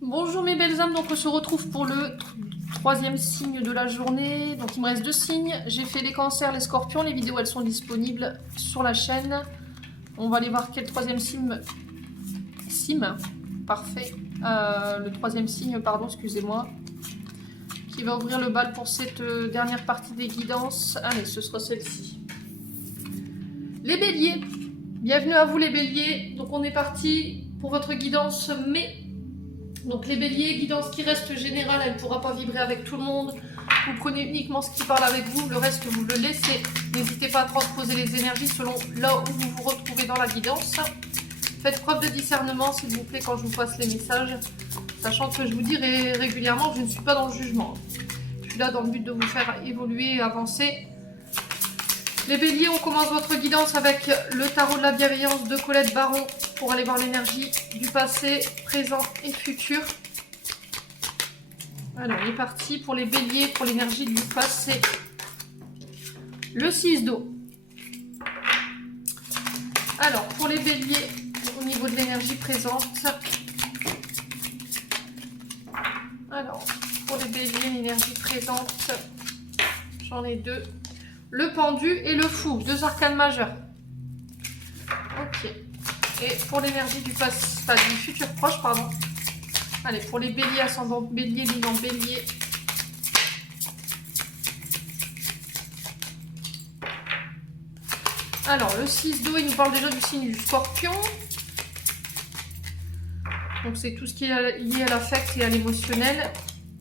Bonjour mes belles âmes, donc on se retrouve pour le troisième signe de la journée. Donc il me reste 2 signes. J'ai fait les cancers, les scorpions. Les vidéos elles sont disponibles sur la chaîne. On va aller voir quel troisième signe. Parfait. Le troisième signe, pardon, excusez-moi. Qui va ouvrir le bal pour cette dernière partie des guidances. Allez, ce sera celle-ci. Les béliers. Bienvenue à vous les béliers. Donc on est parti pour votre guidance mai. Donc les béliers, guidance qui reste générale, elle ne pourra pas vibrer avec tout le monde. Vous prenez uniquement ce qui parle avec vous, le reste vous le laissez. N'hésitez pas à transposer les énergies selon là où vous vous retrouvez dans la guidance. Faites preuve de discernement s'il vous plaît quand je vous passe les messages. Sachant que je vous dis régulièrement que je ne suis pas dans le jugement. Je suis là dans le but de vous faire évoluer et avancer. Les béliers, on commence votre guidance avec le tarot de la bienveillance de Colette Baron pour aller voir l'énergie du passé, présent et futur. Alors, on est parti pour les béliers, pour l'énergie du passé. Le 6 d'eau. Alors, pour les béliers, au niveau de l'énergie présente. Alors, pour les béliers, l'énergie présente, j'en ai 2. Le pendu et le fou, 2 arcanes majeurs. Ok. Et pour l'énergie du passé, enfin, du futur proche, pardon. Allez, pour les béliers, ascendant bélier, luminant bélier. Alors, le 6 d'eau, il nous parle déjà du signe du scorpion. Donc, c'est tout ce qui est lié à l'affect et à l'émotionnel.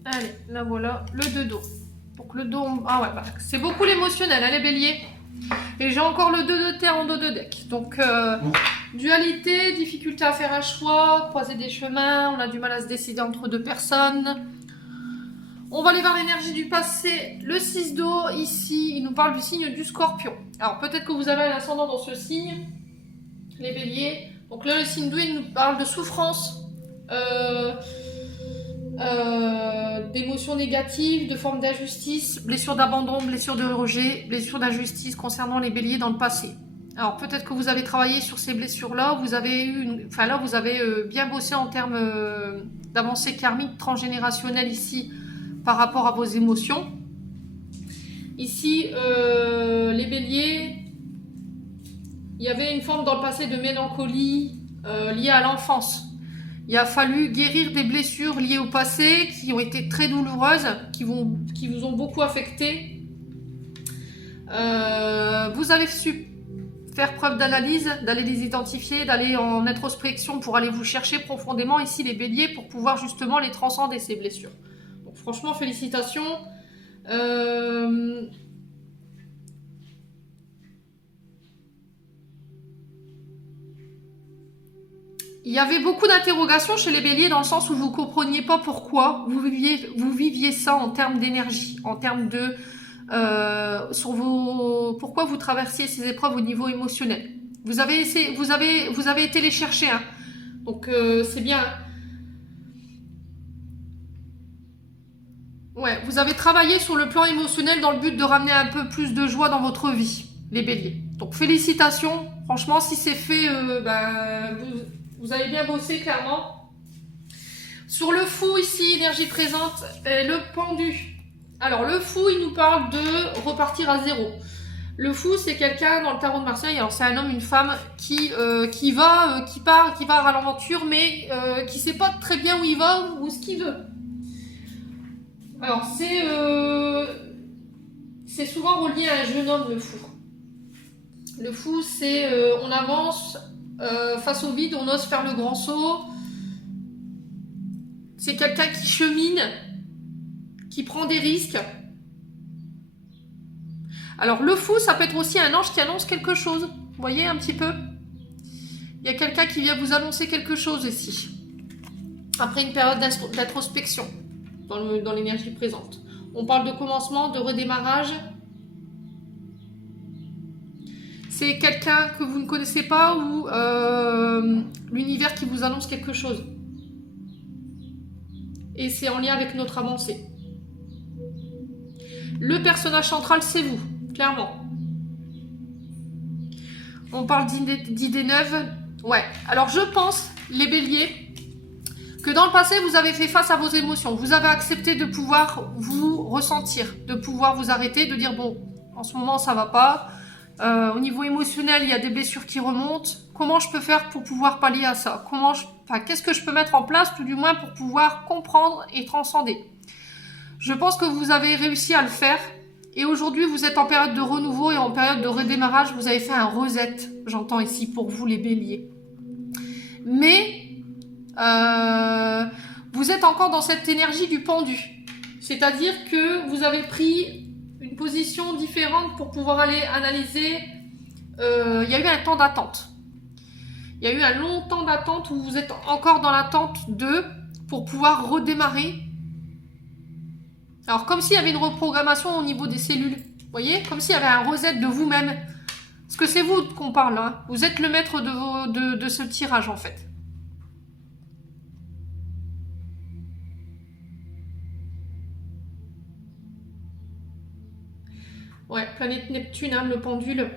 Allez, là voilà, le 2 d'eau. Donc, le dos, ah ouais, bah, c'est beaucoup l'émotionnel, hein, les béliers. Et j'ai encore le 2 de terre en dos de deck. Donc, dualité, difficulté à faire un choix, croiser des chemins, on a du mal à se décider entre 2 personnes. On va aller voir l'énergie du passé. Le 6 d'eau, ici, il nous parle du signe du scorpion. Alors, peut-être que vous avez un ascendant dans ce signe, les béliers. Donc là, le signe d'eau, il nous parle de souffrance, d'émotions négatives, de formes d'injustice, blessures d'abandon, blessures de rejet, blessures d'injustice concernant les béliers dans le passé. Alors peut-être que vous avez travaillé sur ces blessures-là, vous avez eu vous avez bien bossé en termes d'avancée karmique transgénérationnelle ici par rapport à vos émotions. Ici, les béliers, il y avait une forme dans le passé de mélancolie liée à l'enfance. Il a fallu guérir des blessures liées au passé qui ont été très douloureuses, qui vous ont beaucoup affecté. Vous avez su faire preuve d'analyse, d'aller les identifier, d'aller en introspection pour aller vous chercher profondément ici les béliers pour pouvoir justement les transcender ces blessures. Donc franchement félicitations. Il y avait beaucoup d'interrogations chez les béliers dans le sens où vous ne compreniez pas pourquoi vous viviez ça en termes d'énergie, en termes de pourquoi vous traversiez ces épreuves au niveau émotionnel. Vous avez été les chercher, hein. Donc c'est bien. Ouais, vous avez travaillé sur le plan émotionnel dans le but de ramener un peu plus de joie dans votre vie, les béliers. Donc félicitations, franchement si c'est fait, vous avez bien bossé clairement. Sur le fou ici, énergie présente, le pendu. Alors le fou, il nous parle de repartir à zéro. Le fou, c'est quelqu'un dans le tarot de Marseille. Alors c'est un homme, une femme qui part à l'aventure, mais qui sait pas très bien où il va ou ce qu'il veut. Alors c'est souvent relié à un jeune homme, le fou. Le fou, c'est on avance face au vide, on ose faire le grand saut. C'est quelqu'un qui chemine, qui prend des risques. Alors le fou, ça peut être aussi un ange qui annonce quelque chose. Vous voyez un petit peu? Il y a quelqu'un qui vient vous annoncer quelque chose ici. Après une période d'introspection dans l'énergie présente. On parle de commencement, de redémarrage. C'est quelqu'un que vous ne connaissez pas ou l'univers qui vous annonce quelque chose. Et c'est en lien avec notre avancée. Le personnage central, c'est vous, clairement. On parle d'idées neuves. Ouais, alors je pense, les béliers, que dans le passé, vous avez fait face à vos émotions. Vous avez accepté de pouvoir vous ressentir, de pouvoir vous arrêter, de dire, bon, en ce moment, ça va pas. Au niveau émotionnel, il y a des blessures qui remontent. Comment je peux faire pour pouvoir pallier à ça? Qu'est-ce que je peux mettre en place, tout du moins, pour pouvoir comprendre et transcender? Je pense que vous avez réussi à le faire. Et aujourd'hui, vous êtes en période de renouveau et en période de redémarrage. Vous avez fait un reset, j'entends ici, pour vous, les béliers. Mais vous êtes encore dans cette énergie du pendu. C'est-à-dire que vous avez pris une position différente pour pouvoir aller analyser. Il y a eu un temps d'attente. Il y a eu un long temps d'attente où vous êtes encore dans l'attente pour pouvoir redémarrer. Alors, comme s'il y avait une reprogrammation au niveau des cellules. Vous voyez? Comme s'il y avait un reset de vous-même. Parce que c'est vous qu'on parle. Hein. Vous êtes le maître de ce tirage, en fait. Ouais, planète Neptune, hein, le pendule.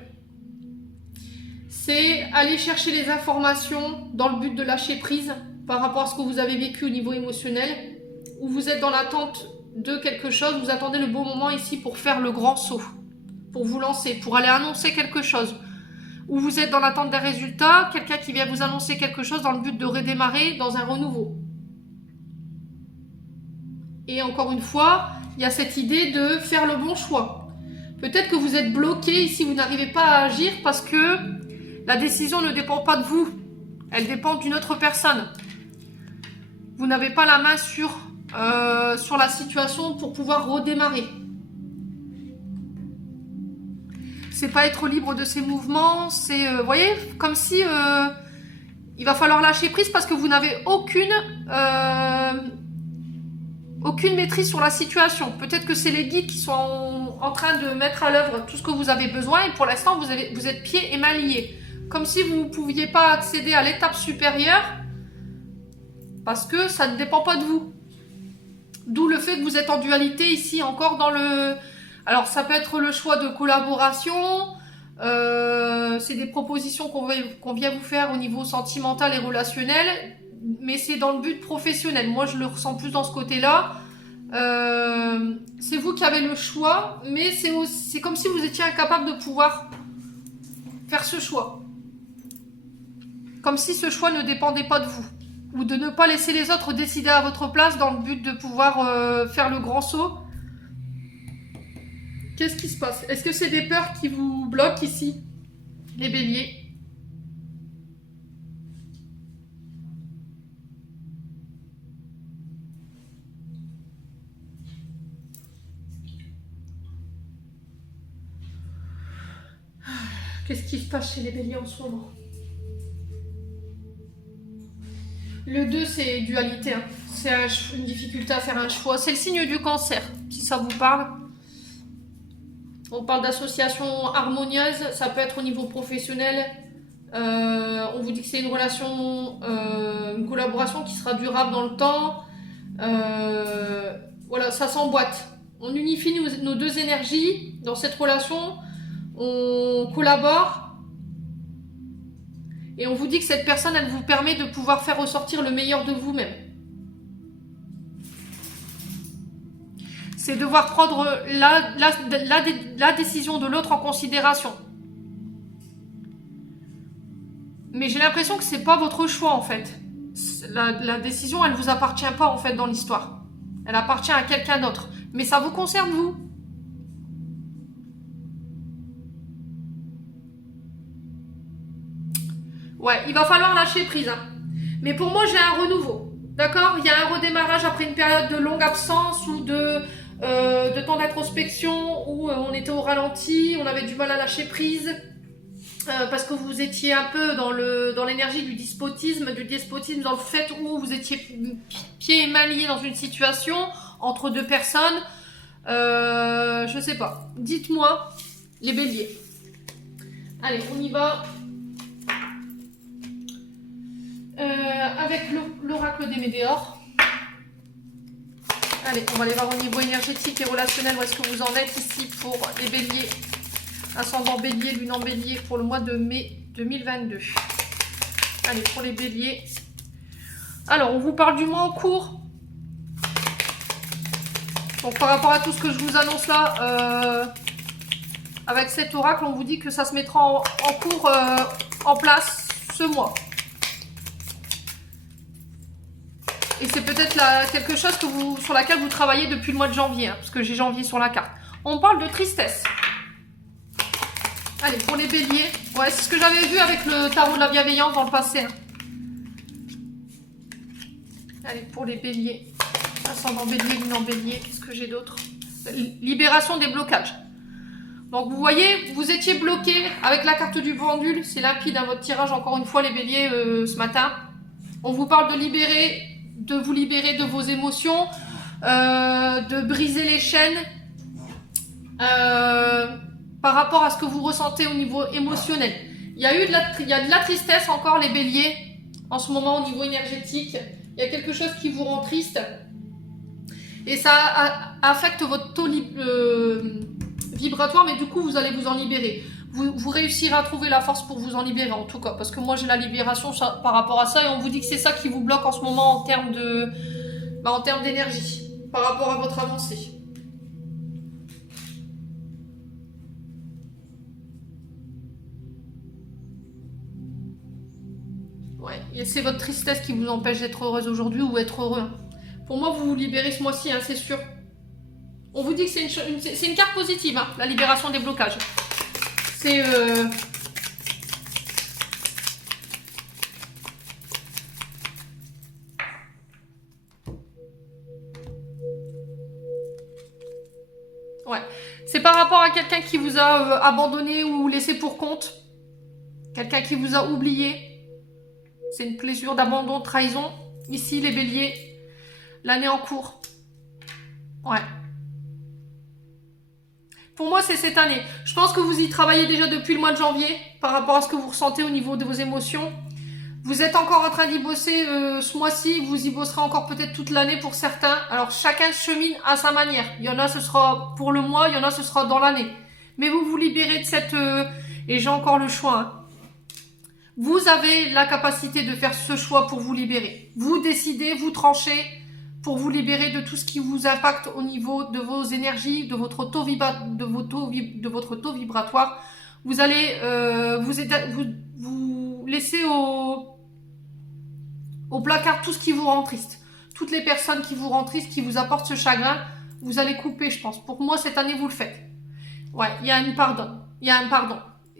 C'est aller chercher les informations dans le but de lâcher prise par rapport à ce que vous avez vécu au niveau émotionnel, où vous êtes dans l'attente de quelque chose, vous attendez le bon moment ici pour faire le grand saut, pour vous lancer, pour aller annoncer quelque chose, ou vous êtes dans l'attente d'un résultat, quelqu'un qui vient vous annoncer quelque chose dans le but de redémarrer dans un renouveau. Et encore une fois, il y a cette idée de faire le bon choix. Peut-être que vous êtes bloqué ici, vous n'arrivez pas à agir parce que la décision ne dépend pas de vous. Elle dépend d'une autre personne. Vous n'avez pas la main sur la situation pour pouvoir redémarrer. C'est pas être libre de ses mouvements, c'est, vous voyez, comme si il va falloir lâcher prise parce que vous n'avez aucune maîtrise sur la situation. Peut-être que c'est les guides qui sont en train de mettre à l'œuvre tout ce que vous avez besoin et pour l'instant, vous êtes pieds et mains liés. Comme si vous ne pouviez pas accéder à l'étape supérieure parce que ça ne dépend pas de vous. D'où le fait que vous êtes en dualité ici, encore dans le... Alors, ça peut être le choix de collaboration, c'est des propositions qu'on vient vous faire au niveau sentimental et relationnel, mais c'est dans le but professionnel. Moi, je le ressens plus dans ce côté-là. C'est vous qui avez le choix, mais c'est comme si vous étiez incapable de pouvoir faire ce choix. Comme si ce choix ne dépendait pas de vous. Ou de ne pas laisser les autres décider à votre place dans le but de pouvoir faire le grand saut. Qu'est-ce qui se passe? Est-ce que c'est des peurs qui vous bloquent ici, les béliers? Qu'est-ce qui se passe chez les béliers en ce moment? Le 2, c'est dualité. Hein. C'est une difficulté à faire un choix. C'est le signe du cancer, si ça vous parle. On parle d'association harmonieuse. Ça peut être au niveau professionnel. On vous dit que c'est une relation, une collaboration qui sera durable dans le temps. Voilà, ça s'emboîte. On unifie nos deux énergies dans cette relation. On collabore. Et on vous dit que cette personne, elle vous permet de pouvoir faire ressortir le meilleur de vous-même. C'est devoir prendre la décision de l'autre en considération. Mais j'ai l'impression que c'est pas votre choix en fait. La décision, elle vous appartient pas en fait dans l'histoire. Elle appartient à quelqu'un d'autre. Mais ça vous concerne vous. Ouais, il va falloir lâcher prise. Hein. Mais pour moi, j'ai un renouveau. D'accord? Il y a un redémarrage après une période de longue absence ou de temps d'introspection où on était au ralenti, on avait du mal à lâcher prise parce que vous étiez un peu dans l'énergie du despotisme, dans le fait où vous étiez pieds et mains liés dans une situation entre deux personnes. Je sais pas. Dites-moi, les béliers. Allez, on y va. Avec l'oracle des Médéors. Allez, on va aller voir au niveau énergétique et relationnel où est-ce que vous en êtes ici pour les béliers. Ascendant bélier, lune en bélier pour le mois de mai 2022. Allez, pour les béliers. Alors, on vous parle du mois en cours. Donc, par rapport à tout ce que je vous annonce là, avec cet oracle, on vous dit que ça se mettra en cours, en place ce mois. Et c'est peut-être quelque chose sur laquelle vous travaillez depuis le mois de janvier, hein, parce que j'ai janvier sur la carte. On parle de tristesse. Allez, pour les béliers. Ouais, c'est ce que j'avais vu avec le tarot de la bienveillance dans le passé. Hein. Allez, pour les béliers. Ascendant bélier, lunan bélier. Qu'est-ce que j'ai d'autre? Libération des blocages. Donc, vous voyez, vous étiez bloqué avec la carte du pendule. C'est limpide à votre tirage, encore une fois, les béliers, ce matin. On vous parle de vous libérer de vos émotions, de briser les chaînes. Par rapport à ce que vous ressentez au niveau émotionnel. Il y a de la tristesse encore, les béliers, en ce moment au niveau énergétique. Il y a quelque chose qui vous rend triste. Et ça affecte votre taux vibratoire, mais du coup, vous allez vous en libérer. Vous réussirez à trouver la force pour vous en libérer, en tout cas. Parce que moi, j'ai la libération par rapport à ça. Et on vous dit que c'est ça qui vous bloque en ce moment en termes d'énergie, par rapport à votre avancée. Ouais, et c'est votre tristesse qui vous empêche d'être heureuse aujourd'hui ou être heureux. Pour moi, vous vous libérez ce mois-ci, hein, c'est sûr. On vous dit que c'est une carte positive, hein, la libération des blocages. C'est... Ouais, c'est par rapport à quelqu'un qui vous a abandonné ou laissé pour compte. Quelqu'un qui vous a oublié. C'est une blessure d'abandon, de trahison. Ici, les béliers, l'année en cours. Ouais. Pour moi, c'est cette année. Je pense que vous y travaillez déjà depuis le mois de janvier par rapport à ce que vous ressentez au niveau de vos émotions. Vous êtes encore en train d'y bosser ce mois-ci. Vous y bosserez encore peut-être toute l'année pour certains. Alors, chacun chemine à sa manière. Il y en a, ce sera pour le mois. Il y en a, ce sera dans l'année. Mais vous vous libérez de cette... et j'ai encore le choix, hein. Vous avez la capacité de faire ce choix pour vous libérer. Vous décidez, vous tranchez pour vous libérer de tout ce qui vous impacte au niveau de vos énergies, de votre taux, vibratoire. Vous allez vous laisser au placard tout ce qui vous rend triste. Toutes les personnes qui vous rendent triste, qui vous apportent ce chagrin, vous allez couper, je pense. Pour moi, cette année, vous le faites. Ouais, il y a un pardon. Il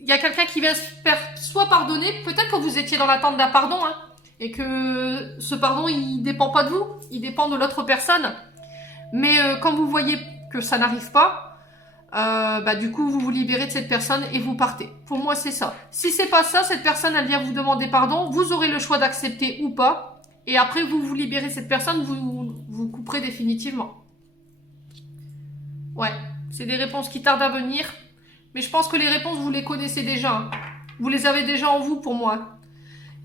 y a quelqu'un qui vient se faire soit pardonner, peut-être que vous étiez dans l'attente d'un pardon, hein, et que ce pardon, il dépend pas de vous, il dépend de l'autre personne. Mais quand vous voyez que ça n'arrive pas, du coup, vous vous libérez de cette personne et vous partez. Pour moi, c'est ça. Si c'est pas ça, cette personne, elle vient vous demander pardon, vous aurez le choix d'accepter ou pas, et après, vous vous libérez de cette personne, vous couperez définitivement. Ouais, c'est des réponses qui tardent à venir. Mais je pense que les réponses, vous les connaissez déjà. Hein. Vous les avez déjà en vous, pour moi.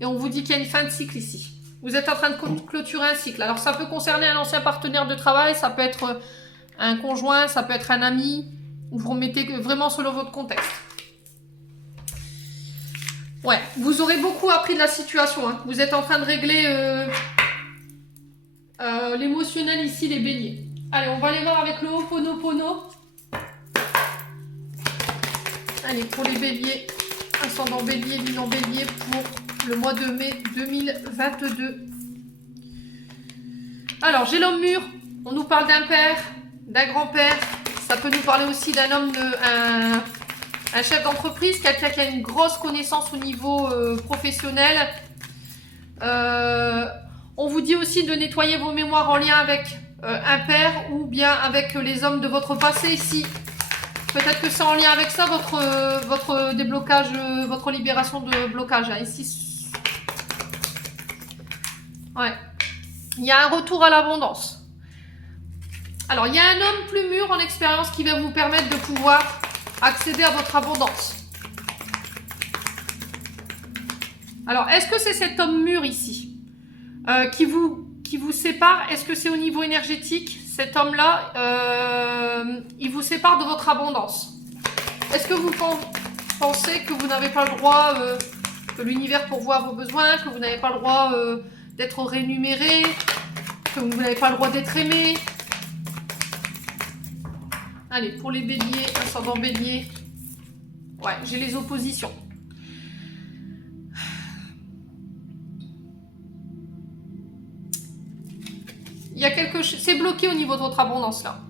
Et on vous dit qu'il y a une fin de cycle ici. Vous êtes en train de clôturer un cycle. Alors, ça peut concerner un ancien partenaire de travail, ça peut être un conjoint, ça peut être un ami. Vous remettez vraiment selon votre contexte. Ouais, vous aurez beaucoup appris de la situation. Hein. Vous êtes en train de régler l'émotionnel ici, les béliers. Allez, on va aller voir avec le Ho'oponopono. Allez, pour les béliers, ascendant bélier, lunan bélier, pour le mois de mai 2022. Alors, j'ai l'homme mûr. On nous parle d'un père, d'un grand-père. Ça peut nous parler aussi d'un homme, un chef d'entreprise, quelqu'un qui a une grosse connaissance au niveau professionnel. On vous dit aussi de nettoyer vos mémoires en lien avec un père ou bien avec les hommes de votre passé ici. Peut-être que c'est en lien avec ça, votre déblocage, votre libération de blocage. Hein, ici. Ouais. Il y a un retour à l'abondance. Alors, il y a un homme plus mûr en expérience qui va vous permettre de pouvoir accéder à votre abondance. Alors, est-ce que c'est cet homme mûr ici qui vous sépare? Est-ce que c'est au niveau énergétique? Cet homme-là, il vous sépare de votre abondance. Est-ce que vous pensez que vous n'avez pas le droit, que l'univers pourvoit vos besoins, que vous n'avez pas le droit d'être rémunéré, que vous n'avez pas le droit d'être aimé. Allez, pour les béliers, ascendant bélier. Ouais, j'ai les oppositions. Il y a quelque chose, c'est bloqué au niveau de votre abondance là.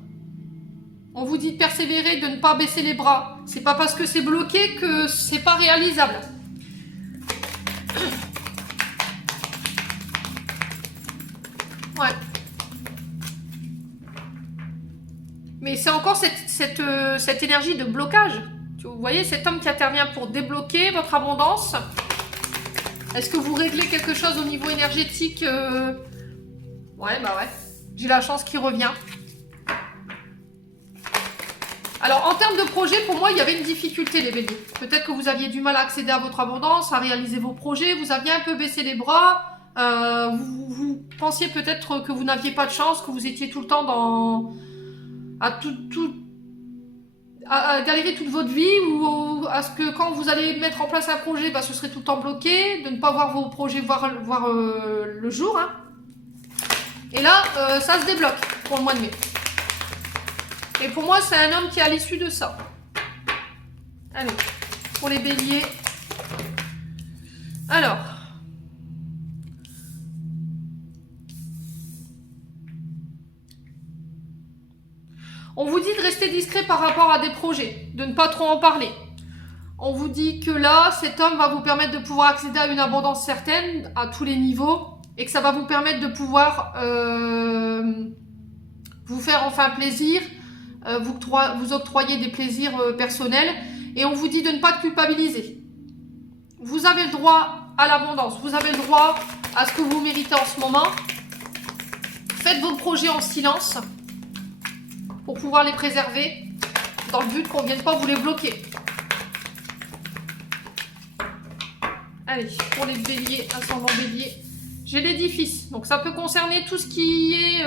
On vous dit de persévérer, de ne pas baisser les bras. C'est pas parce que c'est bloqué que c'est pas réalisable. Ouais. Mais c'est encore cette énergie de blocage. Vous voyez, cet homme qui intervient pour débloquer votre abondance. Est-ce que vous réglez quelque chose au niveau énergétique Ouais, bah ouais. J'ai la chance qui revient. Alors, en termes de projet, pour moi, il y avait une difficulté, les béliers. Peut-être que vous aviez du mal à accéder à votre abondance, à réaliser vos projets. Vous aviez un peu baissé les bras. Vous pensiez peut-être que vous n'aviez pas de chance, que vous étiez tout le temps dans... à galérer toute votre vie, ou à ce que quand vous allez mettre en place un projet, bah, ce serait tout le temps bloqué, de ne pas voir vos projets voir le jour. Hein. Et là, ça se débloque pour le mois de mai. Et pour moi, c'est un homme qui est à l'issue de ça. Allez, pour les béliers. Alors. On vous dit de rester discret par rapport à des projets, de ne pas trop en parler. On vous dit que là, cet homme va vous permettre de pouvoir accéder à une abondance certaine, à tous les niveaux, et que ça va vous permettre de pouvoir vous faire enfin plaisir, vous octroyer des plaisirs personnels, et on vous dit de ne pas culpabiliser. Vous avez le droit à l'abondance, vous avez le droit à ce que vous méritez en ce moment. Faites vos projets en silence pour pouvoir les préserver, dans le but qu'on ne vienne pas vous les bloquer. Allez, pour les béliers, ascendant bélier, j'ai l'édifice. Donc ça peut concerner tout ce qui est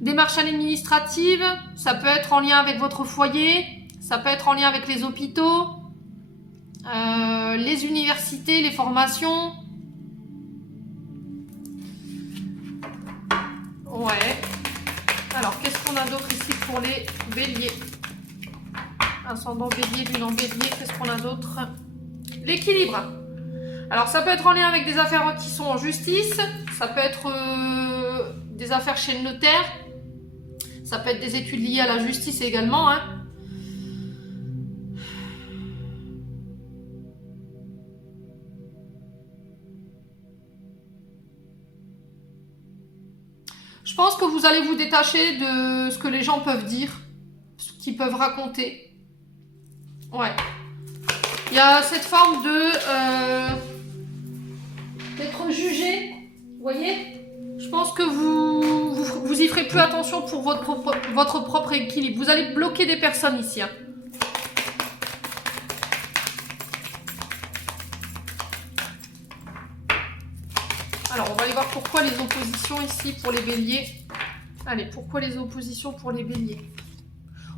démarches administratives, ça peut être en lien avec votre foyer, ça peut être en lien avec les hôpitaux, les universités, les formations. Ouais. Alors, qu'est-ce qu'on a d'autre ici pour les béliers? Ascendant bélier, lune en bélier, qu'est-ce qu'on a d'autre? L'équilibre. Alors, ça peut être en lien avec des affaires qui sont en justice, ça peut être des affaires chez le notaire, ça peut être des études liées à la justice également. Hein. Je pense que vous allez vous détacher de ce que les gens peuvent dire, ce qu'ils peuvent raconter. Ouais. Il y a cette forme de... d'être jugé, vous voyez? Je pense que vous y ferez plus attention pour votre propre équilibre. Vous allez bloquer des personnes ici. Hein. Alors, on va aller voir pourquoi les oppositions ici pour les béliers. Allez, pourquoi les oppositions pour les béliers?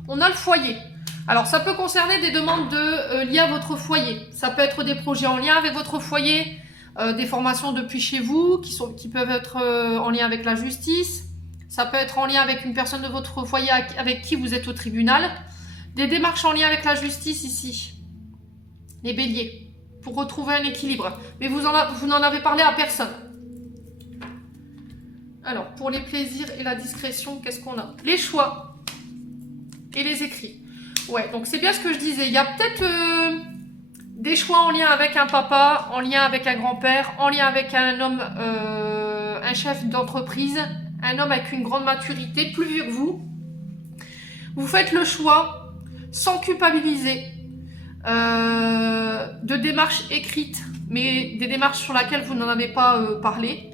On a le foyer. Alors, ça peut concerner des demandes liées à votre foyer. Ça peut être des projets en lien avec votre foyer, des formations depuis chez vous, qui peuvent être en lien avec la justice. Ça peut être en lien avec une personne de votre foyer avec qui vous êtes au tribunal. Des démarches en lien avec la justice ici. Les béliers. Pour retrouver un équilibre. Mais vous n'en avez parlé à personne. Alors, pour les plaisirs et la discrétion, qu'est-ce qu'on a? Les choix et les écrits. Ouais, donc c'est bien ce que je disais. Il y a peut-être des choix en lien avec un papa, en lien avec un grand-père, en lien avec un homme, un chef d'entreprise, un homme avec une grande maturité, plus vieux que vous. Vous faites le choix, sans culpabiliser, de démarches écrites, mais des démarches sur lesquelles vous n'en avez pas parlé.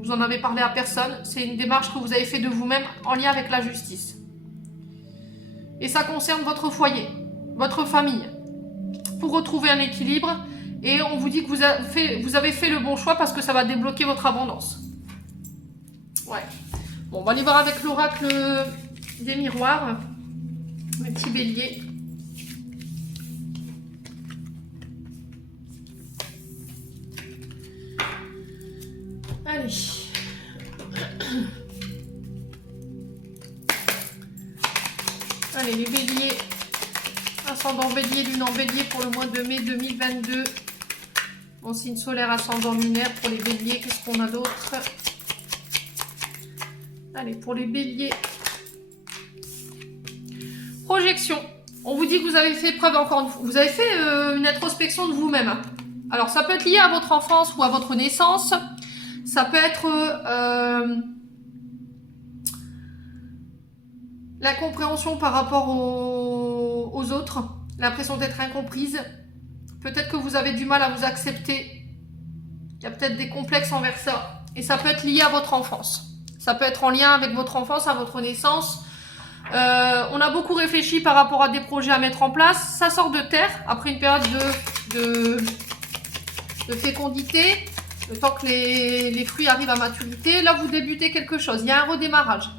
Vous en avez parlé à personne. C'est une démarche que vous avez fait de vous-même en lien avec la justice. Et ça concerne votre foyer, votre famille. Pour retrouver un équilibre. Et on vous dit que vous avez fait le bon choix parce que ça va débloquer votre abondance. Ouais. Bon, on va aller voir avec l'oracle des miroirs. Un petit bélier. amis. Allez, les béliers. Ascendant bélier, lune en bélier pour le mois de mai 2022. Mon signe solaire, ascendant lunaire pour les béliers. Qu'est-ce qu'on a d'autre? Allez, pour les béliers. Projection. On vous dit que vous avez fait preuve encore une fois. Vous avez fait une introspection de vous-même. Hein. Alors, ça peut être lié à votre enfance ou à votre naissance. Ça peut être l'incompréhension par rapport aux autres. L'impression d'être incomprise. Peut-être que vous avez du mal à vous accepter. Il y a peut-être des complexes envers ça. Et ça peut être lié à votre enfance. Ça peut être en lien avec votre enfance, à votre naissance. On a beaucoup réfléchi par rapport à des projets à mettre en place. Ça sort de terre après une période de fécondité. Le temps que les fruits arrivent à maturité. Là, vous débutez quelque chose. Il y a un redémarrage.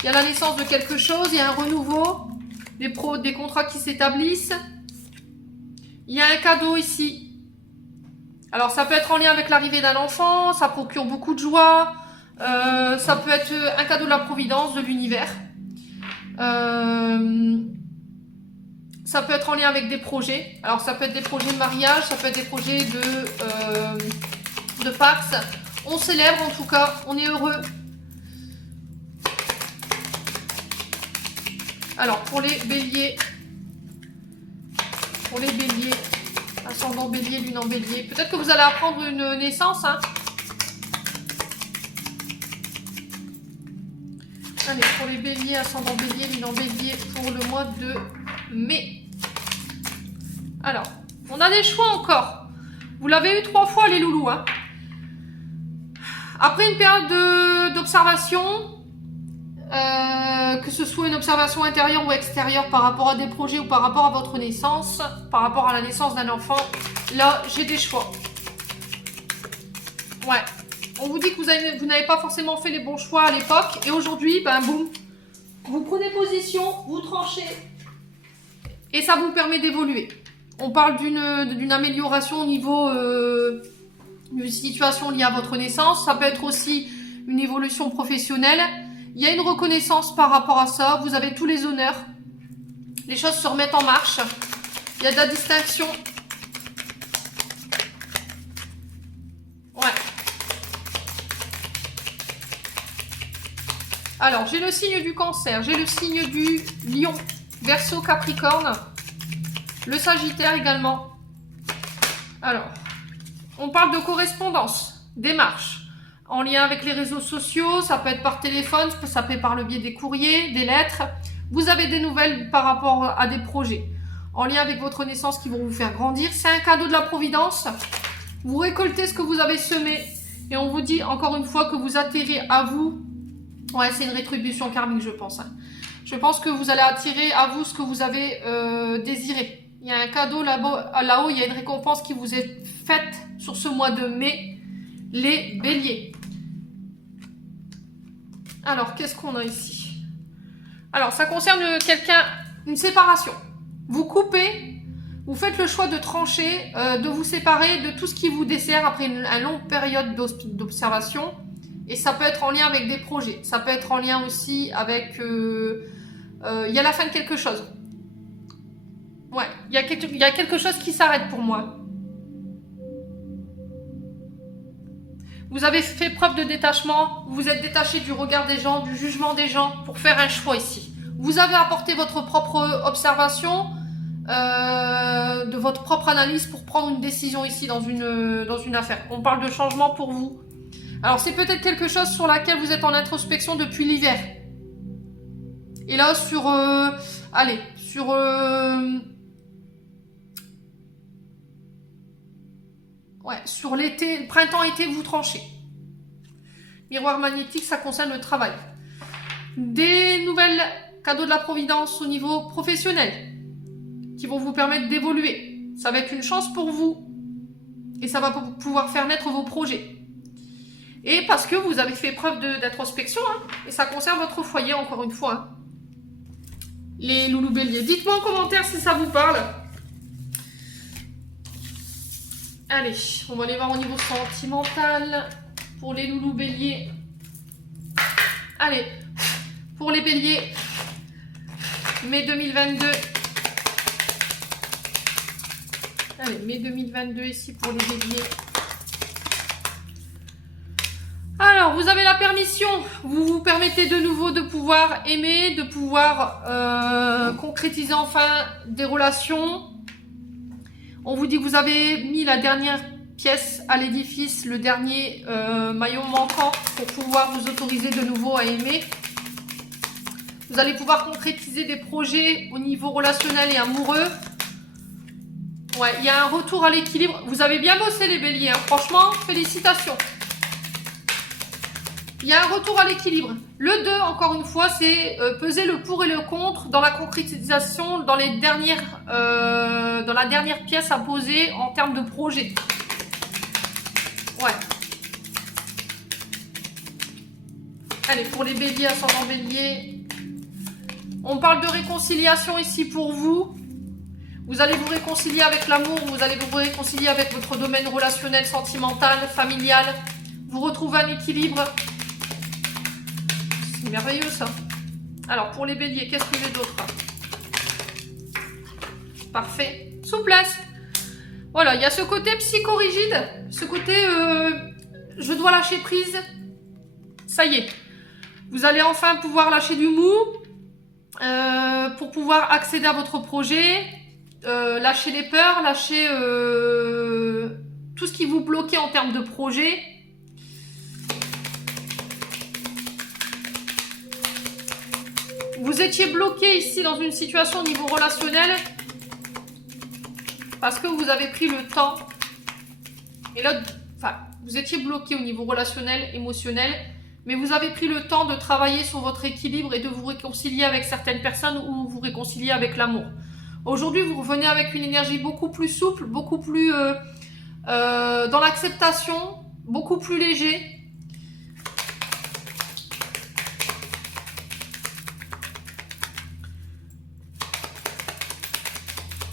Il y a la naissance de quelque chose. Il y a un renouveau. Des contrats qui s'établissent. Il y a un cadeau ici. Alors, ça peut être en lien avec l'arrivée d'un enfant. Ça procure beaucoup de joie. Ça peut être un cadeau de la providence, de l'univers. Ça peut être en lien avec des projets. Alors, ça peut être des projets de mariage. Ça peut être des projets de Pax. On célèbre en tout cas. On est heureux. Alors, pour les béliers, ascendant bélier, lune en bélier, peut-être que vous allez apprendre une naissance. Hein. Allez, pour les béliers, ascendant bélier, lune en bélier, pour le mois de mai. Alors, on a des choix encore. Vous l'avez eu 3 fois, les loulous. Hein. Après une période d'observation, que ce soit une observation intérieure ou extérieure par rapport à des projets ou par rapport à votre naissance, par rapport à la naissance d'un enfant, là, j'ai des choix. Ouais. On vous dit que vous n'avez pas forcément fait les bons choix à l'époque. Et aujourd'hui, ben boum, vous prenez position, vous tranchez. Et ça vous permet d'évoluer. On parle d'une amélioration au niveau d'une situation liée à votre naissance. Ça peut être aussi une évolution professionnelle. Il y a une reconnaissance par rapport à ça. Vous avez tous les honneurs. Les choses se remettent en marche. Il y a de la distinction. Ouais. Alors, j'ai le signe du Cancer. J'ai le signe du Lion. Verseau, Capricorne. Le Sagittaire également. Alors, on parle de correspondance, démarche. En lien avec les réseaux sociaux, ça peut être par téléphone, ça peut être par le biais des courriers, des lettres. Vous avez des nouvelles par rapport à des projets. En lien avec votre naissance qui vont vous faire grandir. C'est un cadeau de la Providence. Vous récoltez ce que vous avez semé. Et on vous dit encore une fois que vous attirez à vous. Ouais, c'est une rétribution karmique, je pense. Hein. Je pense que vous allez attirer à vous ce que vous avez désiré. Il y a un cadeau là-haut, il y a une récompense qui vous est faite sur ce mois de mai. Les béliers. Alors, qu'est-ce qu'on a ici? Alors, ça concerne quelqu'un, une séparation. Vous coupez, vous faites le choix de trancher, de vous séparer de tout ce qui vous dessert après une longue période d'observation. Et ça peut être en lien avec des projets. Ça peut être en lien aussi avec... il y a la fin de quelque chose. Ouais, il y a quelque chose qui s'arrête pour moi. Vous avez fait preuve de détachement, vous vous êtes détaché du regard des gens, du jugement des gens pour faire un choix ici. Vous avez apporté votre propre observation, de votre propre analyse pour prendre une décision ici dans une affaire. On parle de changement pour vous. Alors c'est peut-être quelque chose sur laquelle vous êtes en introspection depuis l'hiver. Et là sur l'été, printemps-été, vous tranchez. Miroir magnétique, ça concerne le travail. Des nouvelles cadeaux de la Providence au niveau professionnel qui vont vous permettre d'évoluer. Ça va être une chance pour vous. Et ça va pouvoir faire naître vos projets. Et parce que vous avez fait preuve d'introspection, hein, et ça concerne votre foyer, encore une fois. Hein. Les loulous béliers. Dites-moi en commentaire si ça vous parle. Allez, on va aller voir au niveau sentimental. pour les loulous béliers. Allez, pour les béliers, mai 2022. Allez, mai 2022 ici pour les béliers. Alors, vous avez la permission, vous vous permettez de nouveau de pouvoir aimer, de pouvoir concrétiser enfin des relations. On vous dit que vous avez mis la dernière pièce à l'édifice, le dernier maillon manquant pour pouvoir vous autoriser de nouveau à aimer. Vous allez pouvoir concrétiser des projets au niveau relationnel et amoureux. Ouais, il y a un retour à l'équilibre. Vous avez bien bossé les béliers, hein. Franchement, félicitations. Il y a un retour à l'équilibre. Le 2, encore une fois, c'est peser le pour et le contre dans la concrétisation, dans la dernière pièce à poser en termes de projet. Ouais. Allez, pour les béliers, ascendant bélier. On parle de réconciliation ici pour vous. Vous allez vous réconcilier avec l'amour, vous allez vous réconcilier avec votre domaine relationnel, sentimental, familial. Vous retrouvez un équilibre. C'est merveilleux ça. Alors pour les béliers, qu'est-ce que j'ai d'autre? Parfait. Souplesse. Voilà, il y a ce côté psychorigide, ce côté je dois lâcher prise. Ça y est. Vous allez enfin pouvoir lâcher du mou pour pouvoir accéder à votre projet, lâcher les peurs, lâcher tout ce qui vous bloquait en termes de projet. Vous étiez bloqué ici dans une situation au niveau relationnel parce que vous avez pris le temps. Et là, enfin, vous étiez bloqué au niveau relationnel, émotionnel, mais vous avez pris le temps de travailler sur votre équilibre et de vous réconcilier avec certaines personnes ou vous réconcilier avec l'amour. Aujourd'hui, vous revenez avec une énergie beaucoup plus souple, beaucoup plus dans l'acceptation, beaucoup plus léger.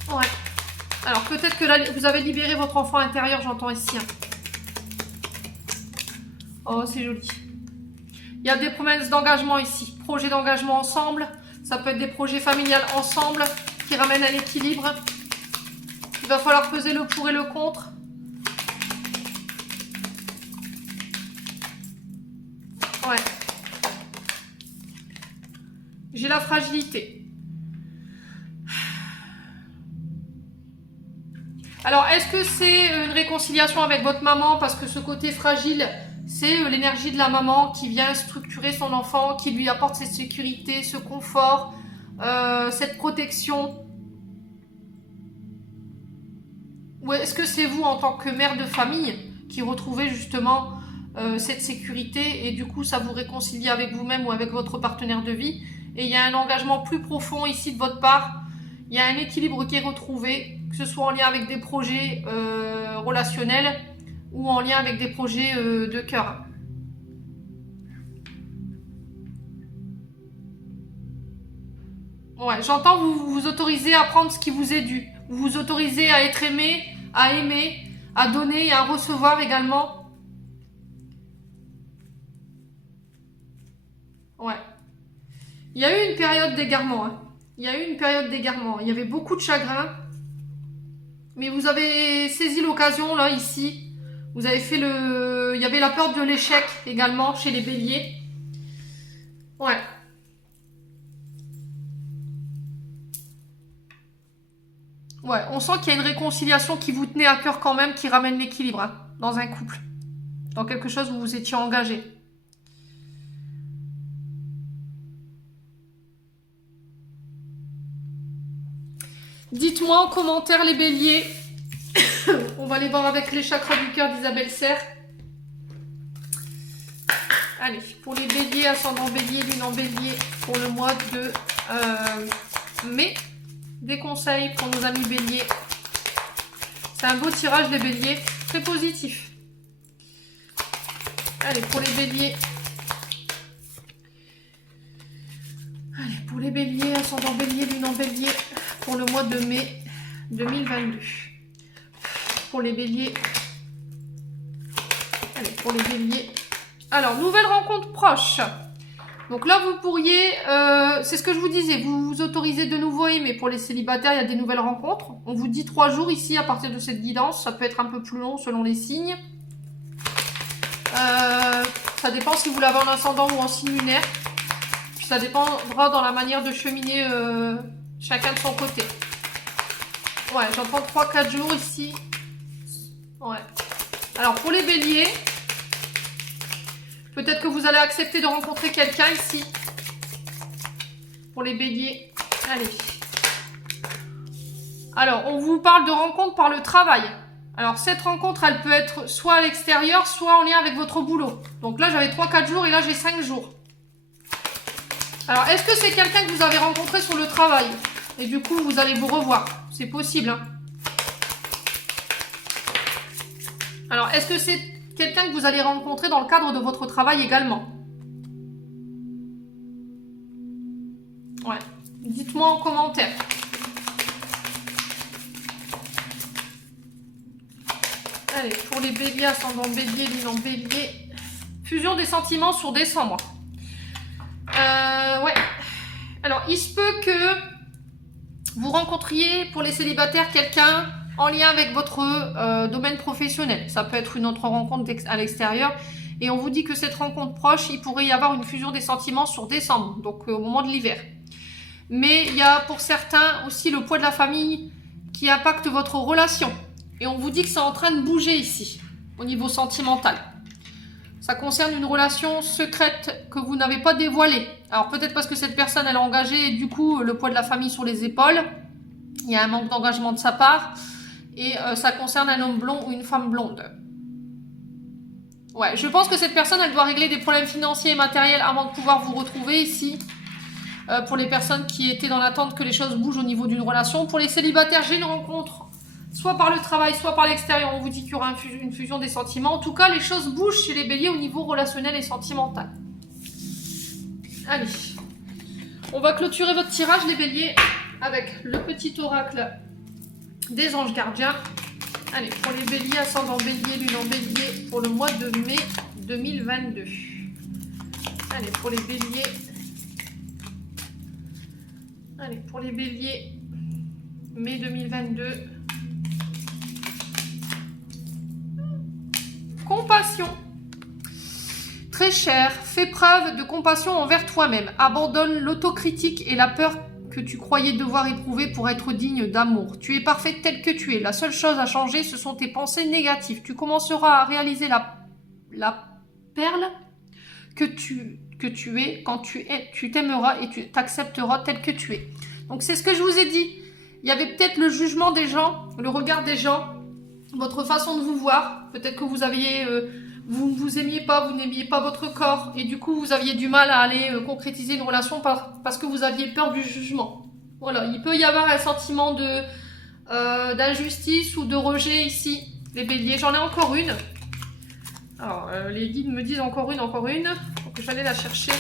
Ouais. Alors peut-être que là, vous avez libéré votre enfant intérieur, j'entends ici. Hein. Oh, c'est joli. Il y a des promesses d'engagement ici. Projets d'engagement ensemble. Ça peut être des projets familiales ensemble qui ramènent à l'équilibre. Il va falloir peser le pour et le contre. Ouais. J'ai la fragilité. Alors, est-ce que c'est une réconciliation avec votre maman parce que ce côté fragile, c'est l'énergie de la maman qui vient structurer son enfant, qui lui apporte cette sécurité, ce confort, cette protection? Ou est-ce que c'est vous en tant que mère de famille qui retrouvez justement cette sécurité et du coup ça vous réconcilie avec vous-même ou avec votre partenaire de vie et il y a un engagement plus profond ici de votre part, il y a un équilibre qui est retrouvé, que ce soit en lien avec des projets relationnels ou en lien avec des projets de cœur. Ouais, j'entends vous vous autorisez à prendre ce qui vous est dû. Vous vous autorisez à être aimé, à aimer, à donner et à recevoir également. Ouais. Il y a eu une période d'égarement. Hein. Il y a eu une période d'égarement. Il y avait beaucoup de chagrin. Mais vous avez saisi l'occasion, là, ici. Vous avez fait le... Il y avait la peur de l'échec également chez les béliers. Ouais. Ouais, on sent qu'il y a une réconciliation qui vous tenait à cœur quand même, qui ramène l'équilibre hein, dans un couple. Dans quelque chose où vous étiez engagé. Dites-moi en commentaire les béliers. On va aller voir avec les chakras du cœur d'Isabelle Serre. Allez, pour les béliers, ascendant bélier, lune en bélier, pour le mois de mai. Des conseils pour nos amis béliers. C'est un beau tirage les béliers, très positif. Allez, pour les béliers. Allez, pour les béliers, ascendant bélier, lune en bélier, pour le mois de mai 2022. Pour les béliers. Allez, pour les béliers. Alors, nouvelle rencontre proche. Donc là, vous pourriez, c'est ce que je vous disais, vous vous autorisez de nouveau à aimer. Pour les célibataires, il y a des nouvelles rencontres. On vous dit 3 jours ici à partir de cette guidance. Ça peut être un peu plus long selon les signes. Ça dépend si vous l'avez en ascendant ou en signe lunaire. Puis ça dépendra dans la manière de cheminer chacun de son côté. Ouais, j'entends 3-4 jours ici. Ouais. Alors pour les béliers, peut-être que vous allez accepter de rencontrer quelqu'un ici. Pour les béliers. Allez. Alors, on vous parle de rencontre par le travail. Alors, cette rencontre, elle peut être soit à l'extérieur, soit en lien avec votre boulot. Donc là, j'avais 3-4 jours et là, j'ai 5 jours. Alors, est-ce que c'est quelqu'un que vous avez rencontré sur le travail? Et du coup, vous allez vous revoir. C'est possible, hein. Alors, est-ce que c'est quelqu'un que vous allez rencontrer dans le cadre de votre travail également? Ouais. Dites-moi en commentaire. Allez, pour les béliers, ascendant bélier, lune en bélier. Fusion des sentiments sur décembre. Ouais. Alors, il se peut que vous rencontriez, pour les célibataires, quelqu'un en lien avec votre domaine professionnel. Ça peut être une autre rencontre à l'extérieur. Et on vous dit que cette rencontre proche, il pourrait y avoir une fusion des sentiments sur décembre, donc au moment de l'hiver. Mais il y a pour certains aussi le poids de la famille qui impacte votre relation. Et on vous dit que c'est en train de bouger ici, au niveau sentimental. Ça concerne une relation secrète que vous n'avez pas dévoilée. Alors peut-être parce que cette personne elle est engagée et du coup le poids de la famille sur les épaules. Il y a un manque d'engagement de sa part. Et ça concerne un homme blond ou une femme blonde. Ouais, je pense que cette personne elle doit régler des problèmes financiers et matériels avant de pouvoir vous retrouver ici. Pour les personnes qui étaient dans l'attente que les choses bougent au niveau d'une relation. Pour les célibataires, j'ai une rencontre, soit par le travail, soit par l'extérieur. On vous dit qu'il y aura une fusion des sentiments. En tout cas, les choses bougent chez les béliers au niveau relationnel et sentimental. Allez, on va clôturer votre tirage, les béliers, avec le petit oracle des anges gardiens. Allez, pour les béliers, ascendant bélier, lune en bélier, pour le mois de mai 2022. Allez, pour les béliers... Allez, pour les béliers, mai 2022. Compassion. Très cher, fais preuve de compassion envers toi-même. Abandonne l'autocritique et la peur que tu croyais devoir éprouver pour être digne d'amour. Tu es parfaite telle que tu es. La seule chose à changer, ce sont tes pensées négatives. Tu commenceras à réaliser la perle que tu es, quand tu t'aimeras et tu t'accepteras tel que tu es. Donc c'est ce que je vous ai dit. Il y avait peut-être le jugement des gens, le regard des gens, votre façon de vous voir. Peut-être que vous aviez, vous ne vous aimiez pas, vous n'aimiez pas votre corps et du coup vous aviez du mal à aller concrétiser une relation parce que vous aviez peur du jugement. Voilà, il peut y avoir un sentiment d'injustice ou de rejet ici, les béliers. J'en ai encore une. Alors, les guides me disent encore une. Donc, j'allais la chercher.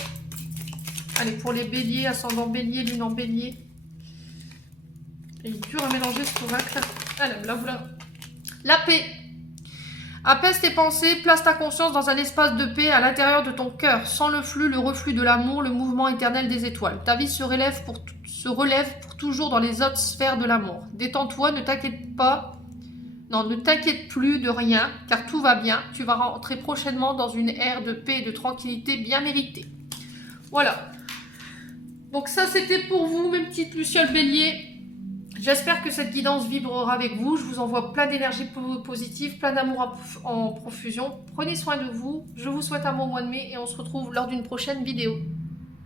Allez, pour les béliers, ascendant bélier, lune en bélier. Il est dur à mélanger ce oracle. Allez, là, voilà. La paix. Apaise tes pensées, place ta conscience dans un espace de paix à l'intérieur de ton cœur. Sans le flux, le reflux de l'amour, le mouvement éternel des étoiles. Ta vie se relève pour toujours dans les autres sphères de l'amour. Détends-toi, ne t'inquiète pas. Non, ne t'inquiète plus de rien, car tout va bien. Tu vas rentrer prochainement dans une ère de paix et de tranquillité bien méritée. Voilà. Donc ça, c'était pour vous, mes petites lucioles béliers. J'espère que cette guidance vibrera avec vous. Je vous envoie plein d'énergie positive, plein d'amour en profusion. Prenez soin de vous. Je vous souhaite un bon mois de mai et on se retrouve lors d'une prochaine vidéo.